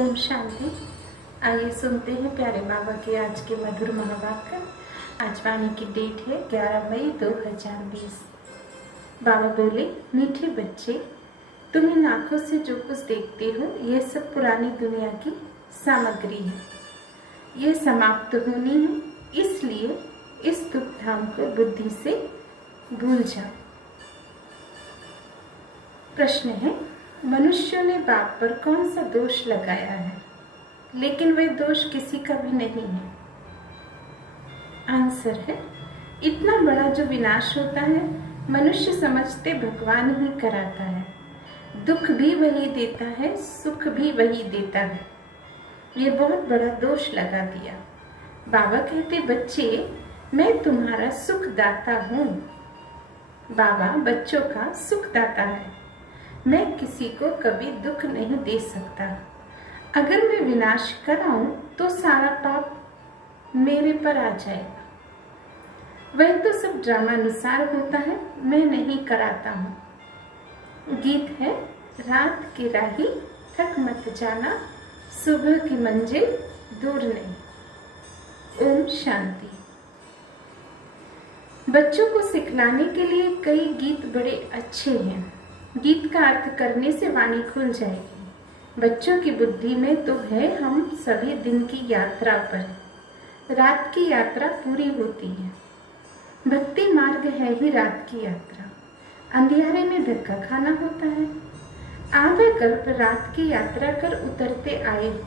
ओम शांति। आइए सुनते हैं प्यारे बाबा के आज के मधुर महावाक्य। आज वाणी की डेट है 11 मई 2020। बाबा बोले, मीठे बच्चे, तुम इन आंखों से जो कुछ देखते हो यह सब पुरानी दुनिया की सामग्री है। ये समाप्त होनी है, इसलिए इस दुख धाम को बुद्धि से भूल जाओ। प्रश्न है, मनुष्यों ने बाप पर कौन सा दोष लगाया है, लेकिन वह दोष किसी का भी नहीं है। आंसर है, इतना बड़ा जो विनाश होता है मनुष्य समझते भगवान ही कराता है। दुख भी वही देता है, सुख भी वही देता है। ये बहुत बड़ा दोष लगा दिया। बाबा कहते, बच्चे मैं तुम्हारा सुख दाता हूँ। बाबा बच्चों का सुख दाता है। मैं किसी को कभी दुख नहीं दे सकता। अगर मैं विनाश कराऊं तो सारा पाप मेरे पर आ जाएगा। वह तो सब ड्रामानुसार होता है, मैं नहीं कराता हूँ। गीत है, रात की राही थक मत जाना, सुबह की मंजिल दूर नहीं। ओम शांति। बच्चों को सिखलाने के लिए कई गीत बड़े अच्छे हैं। गीत का अर्थ करने से वाणी खुल जाएगी। बच्चों की बुद्धि में तो है हम सभी दिन की यात्रा पर। रात की यात्रा पूरी होती है। भक्ति मार्ग है ही रात की यात्रा। अंधियारे में धक्का खाना होता है। आधा कल्प रात की यात्रा कर उतरते आए हो।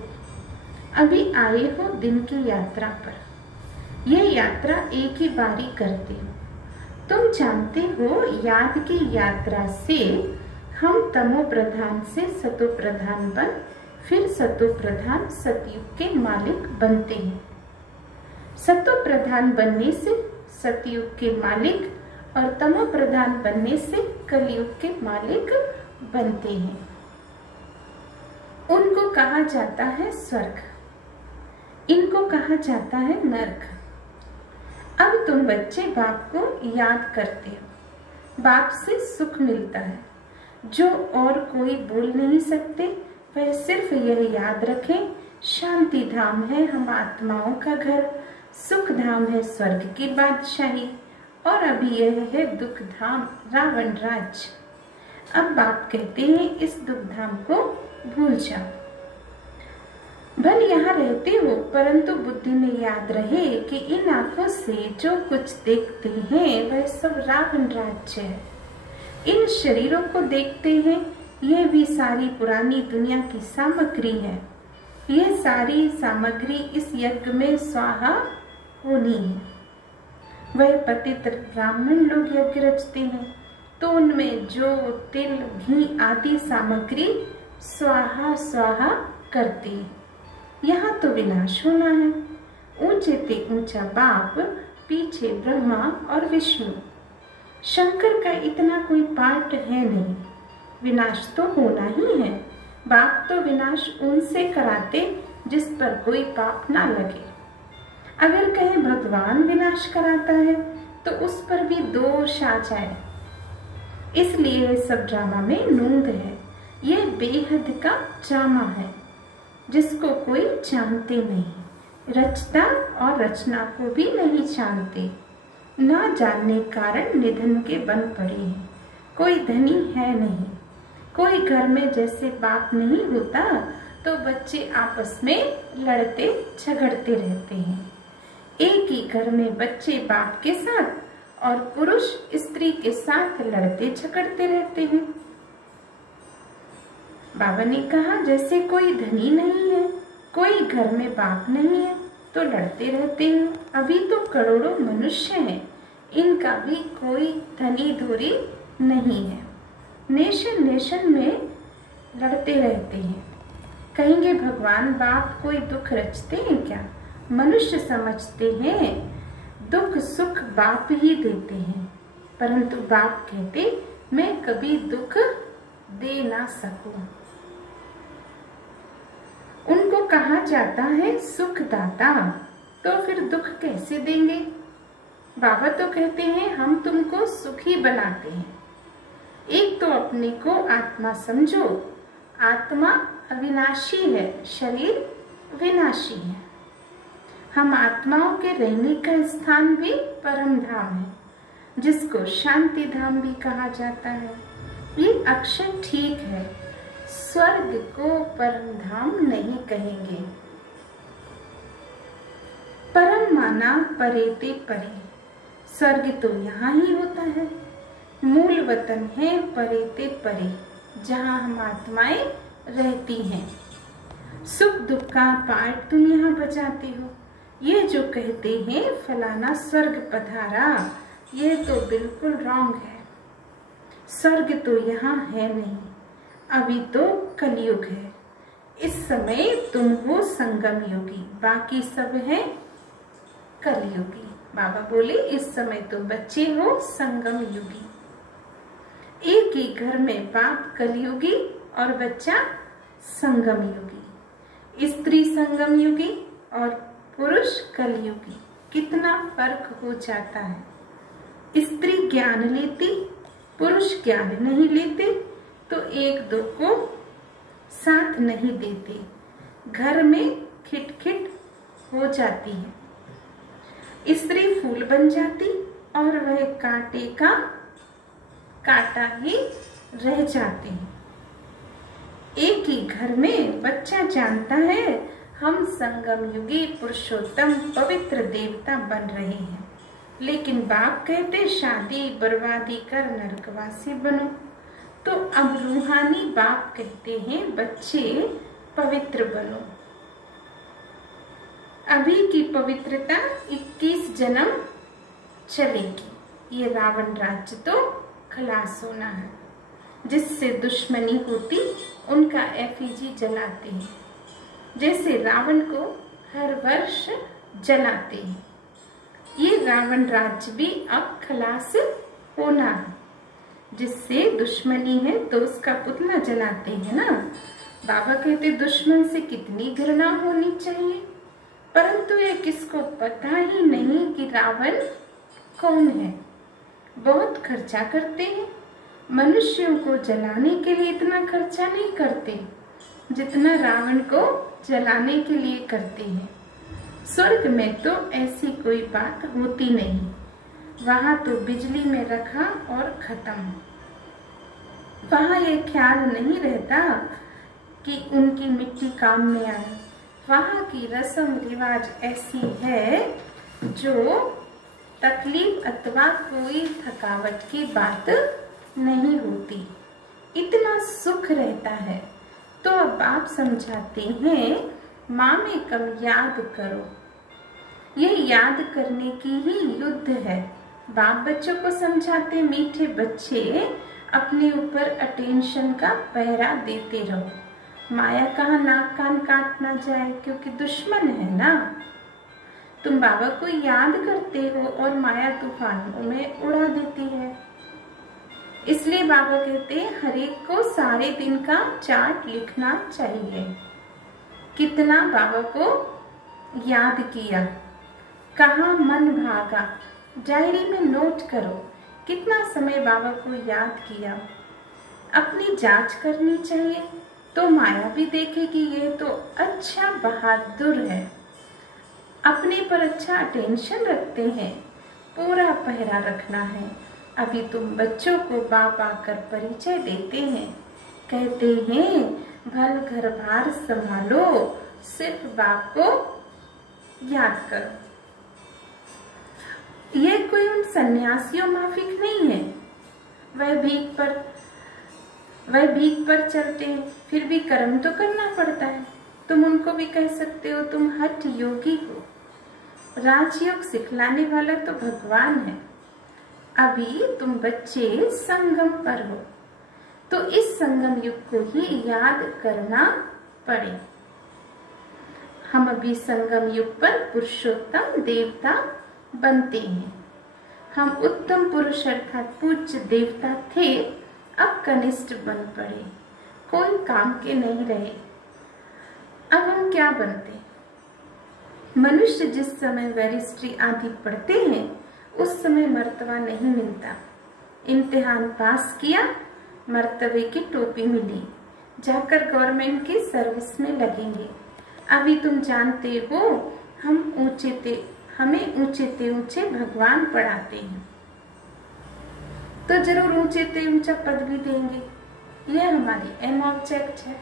अभी आए हो दिन की यात्रा पर। यह यात्रा एक ही बारी करते हो। तुम जानते हो, याद की यात्रा से हम तमो प्रधान से सतो प्रधान बन फिर सतो प्रधान सतयुग के मालिक बनते हैं। सतो प्रधान बनने से सतयुग के मालिक और तमो प्रधान बनने से कलयुग के मालिक बनते हैं। उनको कहा जाता है स्वर्ग, इनको कहा जाता है नरक। अब तुम बच्चे बाप को याद करते हो। बाप से सुख मिलता है जो और कोई बोल नहीं सकते। वह सिर्फ यह याद रखें, शांति धाम है हम आत्माओं का घर, सुख धाम है स्वर्ग की बादशाही, और अभी यह है दुख धाम रावण राज। अब बाप कहते हैं, इस दुख धाम को भूल जाओ। भल यहाँ रहते हो, परंतु बुद्धि में याद रहे कि इन आंखों से जो कुछ देखते हैं वह सब रावण राज्य है। इन शरीरों को देखते हैं, यह भी सारी पुरानी दुनिया की सामग्री है। यह सारी सामग्री इस यज्ञ में स्वाहा होनी है। वह पतित ब्राह्मण लोग यज्ञ रचते हैं, तो उनमें जो तिल घी आदि सामग्री स्वाहा स्वाहा करते हैं। यहाँ तो विनाश होना है। ऊंचे ते ऊंचा बाप, पीछे ब्रह्मा और विष्णु। शंकर का इतना कोई पार्ट है नहीं। विनाश तो होना ही है। बाप तो विनाश उनसे कराते जिस पर कोई पाप ना लगे। अगर कहें भगवान विनाश कराता है तो उस पर भी दोष आ जाए। इसलिए सब ड्रामा में नूंद है। यह बेहद का ड्रामा है जिसको कोई जानते नहीं। रचता और रचना को भी नहीं जानते। ना जानने कारण निधन के बन पड़े हैं। कोई धनी है नहीं। कोई घर में जैसे बाप नहीं होता तो बच्चे आपस में लड़ते झगड़ते रहते हैं। एक ही घर में बच्चे बाप के साथ और पुरुष स्त्री के साथ लड़ते झगड़ते रहते हैं। बाबा ने कहा, जैसे कोई धनी नहीं है, कोई घर में बाप नहीं है तो लड़ते रहते हैं। अभी तो करोड़ों मनुष्य हैं, इनका भी कोई धनी धूरी नहीं है। नेशन नेशन में लड़ते रहते हैं। कहेंगे भगवान बाप कोई दुख रचते हैं क्या? मनुष्य समझते हैं दुख सुख बाप ही देते हैं, परंतु बाप कहते मैं कभी दुख दे ना सकूं। उनको कहा जाता है सुखदाता, तो फिर दुख कैसे देंगे? बाबा तो कहते हैं हम तुमको सुखी बनाते हैं। एक तो अपने को आत्मा समझो, आत्मा अविनाशी है, शरीर विनाशी है। हम आत्माओं के रहने का स्थान भी परम धाम है, जिसको शांति धाम भी कहा जाता है। ये अक्षर ठीक है, स्वर्ग को परम धाम नहीं कहेंगे। परम माना परेते परे, स्वर्ग तो यहाँ ही होता है। मूल वतन है परेते परे, जहाँ हम आत्माएं रहती हैं। सुख दुख का पार्ट तुम यहाँ बजाते हो। ये जो कहते हैं फलाना स्वर्ग पधारा, ये तो बिल्कुल रॉन्ग है। स्वर्ग तो यहाँ है नहीं, अभी तो कलयुग है। इस समय तुम हो संगम योगी, बाकी सब है कलयुगी। बाबा बोले इस समय तुम बच्चे हो संगम युगी। एक ही घर में बाप कलयुगी और बच्चा संगम युगी, स्त्री संगम युगी और पुरुष कलयुगी। कितना फर्क हो जाता है। स्त्री ज्ञान लेती, पुरुष ज्ञान नहीं लेते, तो एक दो को साथ नहीं देते, घर में खिटखिट हो जाती है। स्त्री फूल बन जाती और वह कांटे का कांटा ही रह जाते हैं। एक ही घर में बच्चा जानता है हम संगम युगी पुरुषोत्तम पवित्र देवता बन रहे हैं, लेकिन बाप कहते शादी बर्बादी कर नरकवासी बनो। तो अब रूहानी बाप कहते हैं बच्चे पवित्र बनो। अभी की पवित्रता 21 जन्म चलेगी। ये रावण राज्य तो खलास होना है। जिससे दुश्मनी होती उनका एफिजी जलाते हैं, जैसे रावण को हर वर्ष जलाते हैं। ये रावण राज्य भी अब खलास होना है। जिससे दुश्मनी है तो उसका पुतला जलाते हैं ना। बाबा कहते दुश्मन से कितनी घृणा होनी चाहिए, परंतु ये किसको पता ही नहीं कि रावण कौन है। बहुत खर्चा करते हैं, मनुष्यों को जलाने के लिए इतना खर्चा नहीं करते जितना रावण को जलाने के लिए करते हैं। स्वर्ग में तो ऐसी कोई बात होती नहीं, वहां तो बिजली में रखा और खत्म। वहां ये ख्याल नहीं रहता कि उनकी मिट्टी काम में आए। वहां की रस्म रिवाज ऐसी है जो तकलीफ अथवा कोई थकावट की बात नहीं होती, इतना सुख रहता है। तो अब आप समझाते हैं माँ में कम याद करो। यह याद करने की ही युद्ध है। बाप बच्चों को समझाते मीठे बच्चे अपने ऊपर अटेंशन का पहरा देते रहो। माया कहाँ नाक कान काट ना जाए, क्योंकि दुश्मन है ना। तुम बाबा को याद करते हो और माया तूफानों में उड़ा देती है। इसलिए बाबा कहते हैं हर एक को सारे दिन का चार्ट लिखना चाहिए। कितना बाबा को याद किया, कहाँ मन भागा, डायरी में नोट करो। कितना समय बाबा को याद किया। अपनी जांच करनी चाहिए, तो माया भी देखेगी ये तो अच्छा बहादुर है, अपने पर अच्छा अटेंशन रखते हैं, पूरा पहरा रखना है। अभी तुम बच्चों को बाप आकर परिचय देते हैं, कहते हैं भल घर बार संभालो, सिर्फ बाप को याद करो। ये कोई उन सन्यासियों माफिक नहीं है। वह भीख पर चलते हैं, फिर भी कर्म तो करना पड़ता है। तुम उनको भी कह सकते हो तुम हठ योगी हो। राजयोग सिखलाने वाला तो भगवान है। अभी तुम बच्चे संगम पर हो, तो इस संगम युग को ही याद करना पड़े। हम अभी संगम युग पर पुरुषोत्तम देवता बनते हैं। हम उत्तम पुरुष अर्थात पूज्य देवता थे, अब कनिष्ठ बन पड़े, कोई काम के नहीं रहे। अब हम क्या बनते? मनुष्य जिस समय बैरिस्ट्री आदि पढ़ते हैं उस समय मर्तबा नहीं मिलता। इम्तिहान पास किया, मर्तबे की टोपी मिली, जाकर गवर्नमेंट की सर्विस में लगेंगे। अभी तुम जानते हो हमें ऊंचे ते ऊंचे भगवान पढ़ाते हैं, तो जरूर ऊंचे ते ऊंचा पद भी देंगे। यह हमारी एम ऑब्जेक्ट है।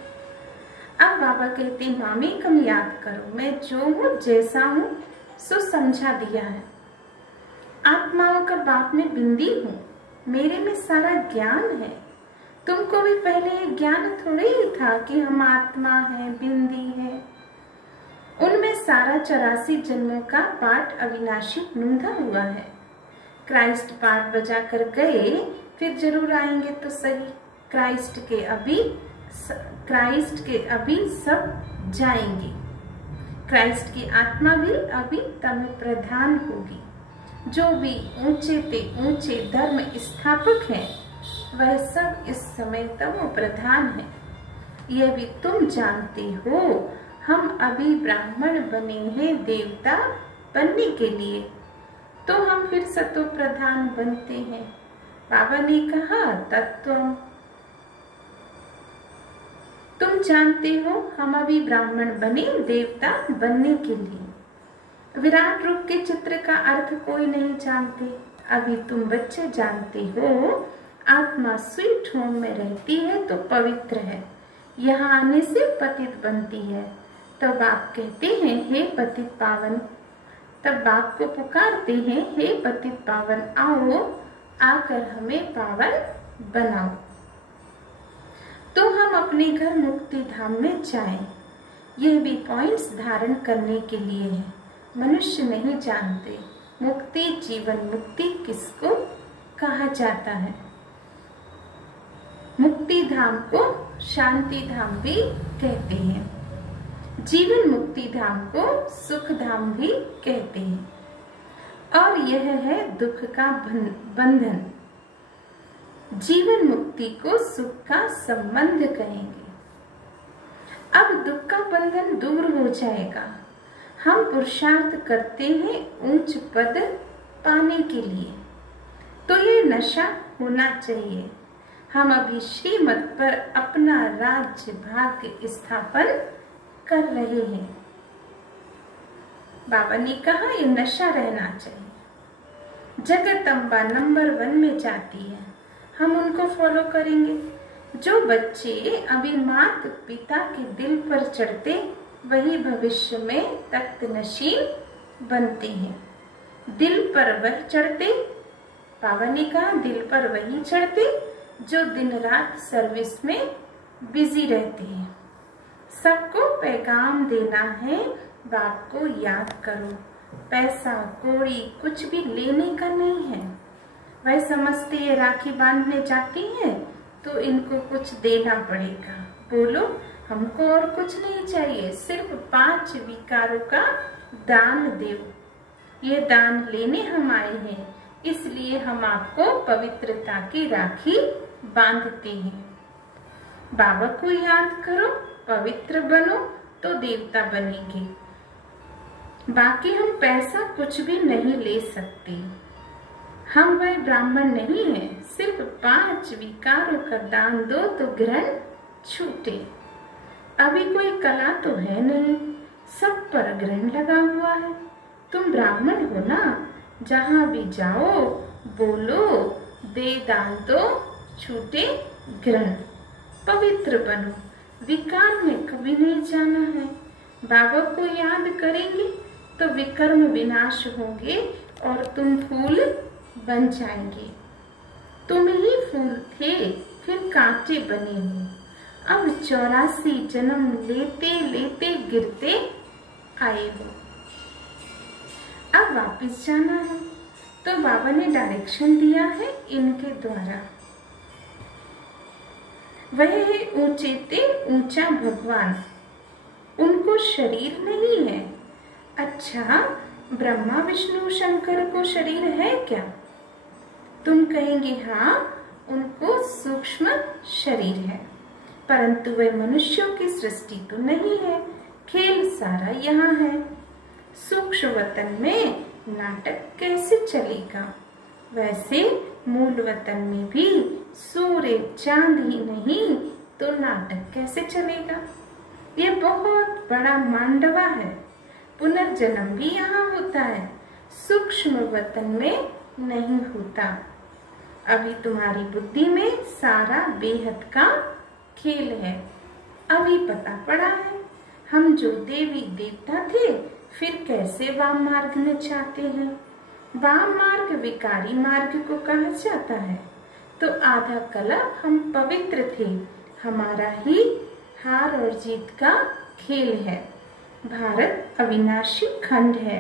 अब बाबा कहते हैं मामी कम याद करो, मैं जो हूँ जैसा हूँ सो समझा दिया है। आत्माओं का बाप में बिंदी हूँ, मेरे में सारा ज्ञान है। तुमको भी पहले ये ज्ञान थोड़े ही था कि हम आत्मा है, बिंदी है। उनमें सारा 84 जन्मों का पाठ अविनाशी नूंधा हुआ है। क्राइस्ट पाठ बजा कर गए, फिर जरूर आएंगे तो सही। क्राइस्ट के अभी सब जाएंगे। क्राइस्ट की आत्मा भी अभी तम प्रधान होगी। जो भी ऊंचे ते ऊंचे धर्म स्थापक हैं, वह सब इस समय तम प्रधान है। यह भी तुम जानते हो, हम अभी ब्राह्मण बने हैं देवता बनने के लिए, तो हम फिर सतो प्रधान बनते हैं। बाबा ने कहा तत्वम, तुम जानते हो हम अभी ब्राह्मण बने देवता बनने के लिए। विराट रूप के चित्र का अर्थ कोई नहीं जानते। अभी तुम बच्चे जानते हो आत्मा स्वीट होम में रहती है तो पवित्र है, यहाँ आने से पतित बनती है। तब बाप कहते हैं हे पतित पावन, तब बाप को पुकारते हैं हे पतित पावन, आओ आकर हमें पावन बनाओ। तो हम अपने घर मुक्ति धाम में जाएं। यह भी पॉइंट्स धारण करने के लिए है। मनुष्य नहीं जानते मुक्ति, जीवन मुक्ति किसको कहा जाता है। मुक्ति धाम को शांति धाम भी कहते हैं, जीवन मुक्ति धाम को सुख धाम भी कहते हैं। और यह है दुख का बंधन। जीवन मुक्ति को सुख का संबंध कहेंगे। अब दुख का बंधन दूर हो जाएगा। हम पुरुषार्थ करते हैं ऊंच पद पाने के लिए, तो ये नशा होना चाहिए। हम अभी श्रीमत पर अपना राज्य भाग्य स्थापन कर रहे हैं। बाबा ने कहा ये नशा रहना चाहिए। जगदम्बा नंबर 1 में जाती है, हम उनको फॉलो करेंगे। जो बच्चे अभी माता पिता के दिल पर चढ़ते, वही भविष्य में तख्त नशीन बनते हैं। दिल पर वह चढ़ते, बाबा ने कहा दिल पर वही चढ़ते जो दिन रात सर्विस में बिजी रहते हैं। सबको पैगाम देना है, बाप को याद करो। पैसा कौड़ी कुछ भी लेने का नहीं है। वह समझते ये राखी बांधने जाती हैं तो इनको कुछ देना पड़ेगा। बोलो हमको और कुछ नहीं चाहिए, सिर्फ 5 विकारों का दान दो। ये दान लेने हम आए हैं, इसलिए हम आपको पवित्रता की राखी बांधते हैं। बाबा को याद करो, पवित्र बनो तो देवता बनेंगे। बाकी हम पैसा कुछ भी नहीं ले सकते। हम वह ब्राह्मण नहीं है, सिर्फ 5 विकारों का दान दो तो ग्रहण छूटे। अभी कोई कला तो है नहीं, सब पर ग्रहण लगा हुआ है। तुम ब्राह्मण हो ना, जहाँ भी जाओ बोलो दे दान तो छूटे ग्रहण। पवित्र बनो, विकार में कभी नहीं जाना है। बाबा को याद करेंगे तो विकर्म विनाश होंगे और तुम फूल बन जाएंगे। तुम ही फूल थे, फिर कांटे बने हो। अब 84 जन्म लेते लेते गिरते आए हो। अब वापस जाना है, तो बाबा ने डायरेक्शन दिया है इनके द्वारा। वह है ऊंचे ते ऊंचा भगवान, उनको शरीर नहीं है। अच्छा, ब्रह्मा विष्णु शंकर को शरीर है क्या? तुम कहेंगे हाँ, उनको सूक्ष्म शरीर है, परंतु वह मनुष्यों की सृष्टि तो नहीं है। खेल सारा यहाँ है। सूक्ष्म वतन में नाटक कैसे चलेगा? वैसे मूल वतन में भी सूर्य चांद ही नहीं तो नाटक कैसे चलेगा? ये बहुत बड़ा मांडवा है। पुनर्जन्म भी यहाँ होता है, सूक्ष्म वतन में नहीं होता। अभी तुम्हारी बुद्धि में सारा बेहद का खेल है। अभी पता पड़ा है हम जो देवी देवता थे फिर कैसे वाम मार्ग में चाहते हैं। वाम मार्ग विकारी मार्ग को कहा जाता है। तो आधा कल्प हम पवित्र थे, हमारा ही हार और जीत का खेल है। भारत अविनाशी खंड है,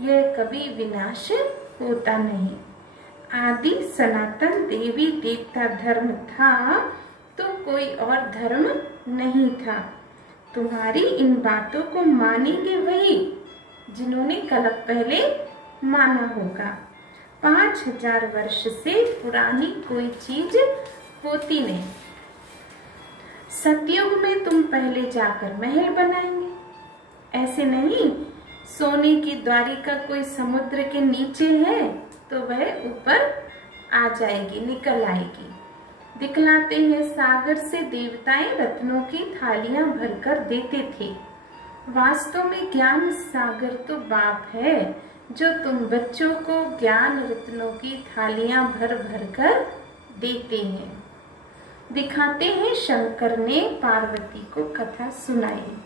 यह कभी विनाश होता नहीं। आदि सनातन देवी देवता धर्म था तो कोई और धर्म नहीं था। तुम्हारी इन बातों को मानेंगे वही जिन्होंने कल्प पहले माना होगा। 5000 वर्ष से पुरानी कोई चीज होती नहीं। सतयुग में तुम पहले जाकर महल बनाएंगे, ऐसे नहीं। सोने की द्वारिका कोई समुद्र के नीचे है तो वह ऊपर आ जाएगी, निकल आएगी। दिखलाते हैं सागर से देवताएं रत्नों की थालियां भरकर देते थे। वास्तव में ज्ञान सागर तो बाप है जो तुम बच्चों को ज्ञान रत्नों की थालियां भर भर कर देते हैं। दिखाते हैं शंकर ने पार्वती को कथा सुनाई,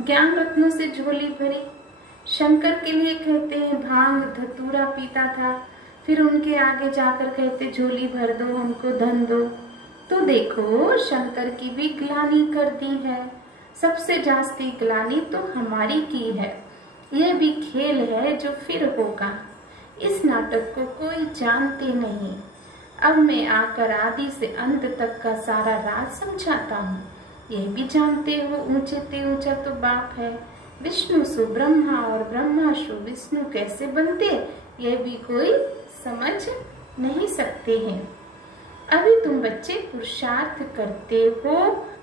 ज्ञान रत्नों से झोली भरी। शंकर के लिए कहते हैं भांग धतूरा पीता था, फिर उनके आगे जाकर कहते झोली भर दो, हमको धन दो। तो देखो शंकर की भी ग्लानि कर दी है। सबसे जास्ती ग्लानि तो हमारी की है। यह भी खेल है जो फिर होगा। इस नाटक को कोई जानते नहीं। अब मैं आकर आदि से अंत तक का सारा राज समझाता हूँ। यह भी जानते हो ऊंचे ते ऊंचा तो बाप है। विष्णु सु ब्रह्मा और ब्रह्मा सु विष्णु कैसे बनते यह भी कोई समझ नहीं सकते हैं। अभी तुम बच्चे पुरुषार्थ करते हो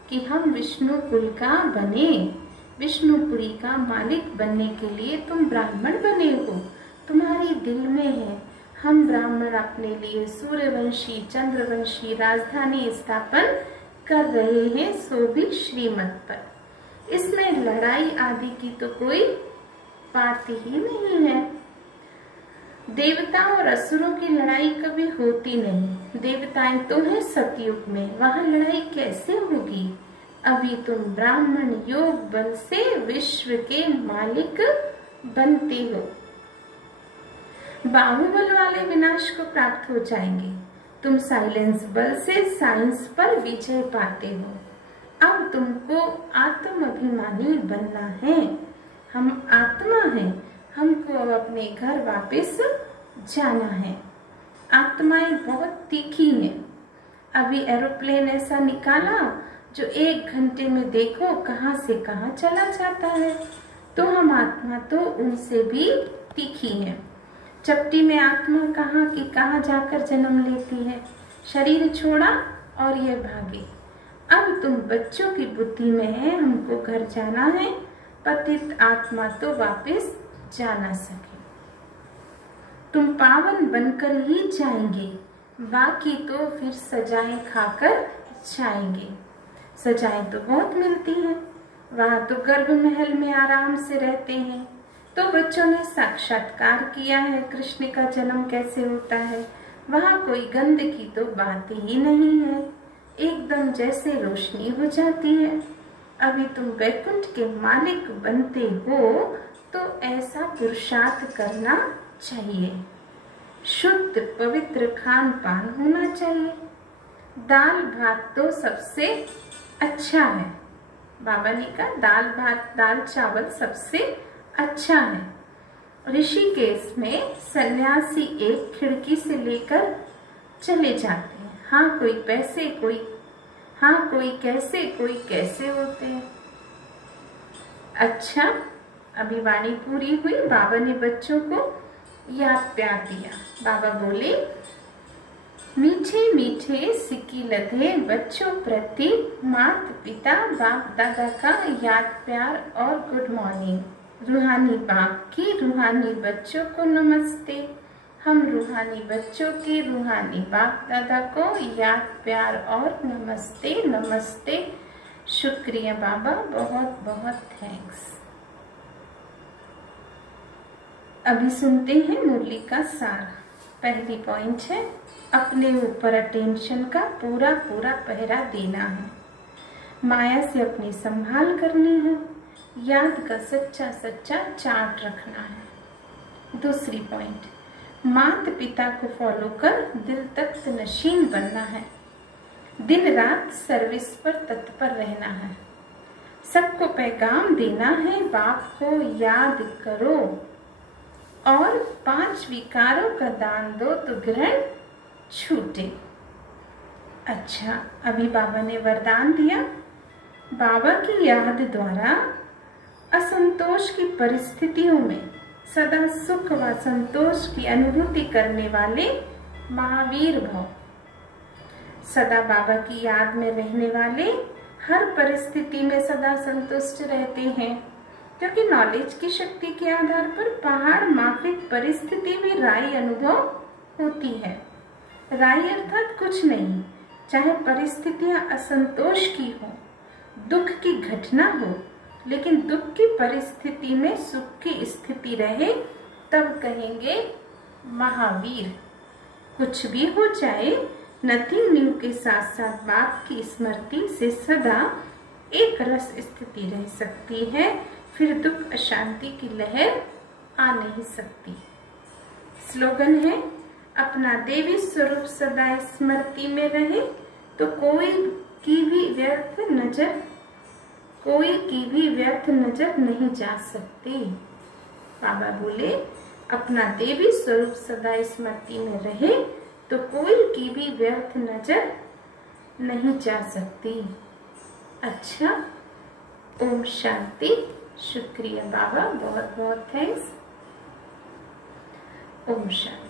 कि हम विष्णु कुल का बने। विष्णुपुरी का मालिक बनने के लिए तुम ब्राह्मण बने हो, तुम्हारी दिल में है। हम ब्राह्मण अपने लिए सूर्यवंशी चंद्रवंशी राजधानी स्थापन कर रहे हैं, सो भी श्रीमत पर। इसमें लड़ाई आदि की तो कोई बात ही नहीं है। देवता और असुरों की लड़ाई कभी होती नहीं। देवताएं तो है सतयुग में, वहां लड़ाई कैसे होगी? अभी तुम ब्राह्मण योग बल से विश्व के मालिक बनते हो। बाहुबल वाले विनाश को प्राप्त हो जाएंगे। तुम साइलेंस बल से साइंस पर विजय पाते हो। अब तुमको आत्माभिमानी बनना है। हम आत्मा हैं, हमको अब अपने घर वापस जाना है। आत्माएं बहुत तीखी हैं। अभी एरोप्लेन ऐसा निकाला जो 1 घंटे में देखो कहां से कहां चला जाता है। तो हम आत्मा तो उनसे भी तीखी है। चपटी में आत्मा कहां की कहां जाकर जन्म लेती है। शरीर छोड़ा और यह भागे। अब तुम बच्चों की बुद्धि में है, हमको घर जाना है। पतित आत्मा तो वापस जा ना सके। तुम पावन बनकर ही जाएंगे, बाकी तो फिर सजाएं खाकर जाएंगे। सजाएं तो बहुत मिलती हैं, वहां तो गर्भ महल में आराम से रहते हैं। तो बच्चों ने साक्षात्कार किया है कृष्ण का जन्म कैसे होता है। वहां कोई गंदगी तो बात ही नहीं है, एकदम जैसे रोशनी हो जाती है। अभी तुम वैकुंठ के मालिक बनते हो तो ऐसा पुरुषार्थ करना चाहिए। शुद्ध पवित्र खान पान होना चाहिए। दाल भात तो सबसे अच्छा है। बाबा ने कहा दाल भात दाल चावल सबसे अच्छा है। ऋषिकेश में सन्यासी एक खिड़की से लेकर चले जाते हैं। हाँ कोई पैसे, कोई कैसे होते हैं। अच्छा अभी वाणी पूरी हुई। बाबा ने बच्चों को याद प्यार दिया। बाबा बोले मीठे मीठे सिक्की लदे बच्चों प्रति माता पिता बाप दादा का याद प्यार और गुड मॉर्निंग। रूहानी बाप की रूहानी बच्चों को नमस्ते। हम रूहानी बच्चों के रूहानी बाप दादा को याद, प्यार और नमस्ते नमस्ते। शुक्रिया बाबा, बहुत बहुत थैंक्स। अभी सुनते हैं मुरली का सार। पहली पॉइंट है, अपने ऊपर अटेंशन का पूरा पूरा पहरा देना है, माया से अपनी संभाल करनी है, याद का सच्चा सच्चा चार्ट रखना है। दूसरी पॉइंट, माता पिता को फॉलो कर दिल तख्त नशीन बनना है, दिन रात सर्विस पर तत्पर रहना है, सबको पैगाम देना है, बाप को याद करो और 5 विकारों का दान दो तो ग्रहण छूटे। अच्छा, अभी बाबा ने वरदान दिया, बाबा की याद द्वारा असंतोष की परिस्थितियों में सदा सुख व संतोष की अनुभूति करने वाले महावीर भव। सदा बाबा की याद में रहने वाले हर परिस्थिति में सदा संतुष्ट रहते हैं, क्योंकि नॉलेज की शक्ति के आधार पर पहाड़ माफिक परिस्थिति में राई अनुभव होती है। राई अर्थात कुछ नहीं, चाहे परिस्थितियां असंतोष की हो, दुख की घटना हो, लेकिन दुख की परिस्थिति में सुख की स्थिति रहे तब कहेंगे महावीर। कुछ भी हो जाए, नथिंग न्यू के साथ साथ बाप की स्मृति से सदा एक रस स्थिति रह सकती है, फिर दुख अशांति की लहर आ नहीं सकती। स्लोगन है, अपना देवी स्वरूप सदा स्मृति में रहे तो कोई की भी व्यर्थ नजर नहीं जा सकती। बाबा बोले, अपना देवी स्वरूप सदा स्मृति में रहे तो कोई की भी व्यर्थ नजर नहीं जा सकती। अच्छा, ओम शांति। शुक्रिया बाबा, बहुत बहुत थैंक्स। ओम शांति।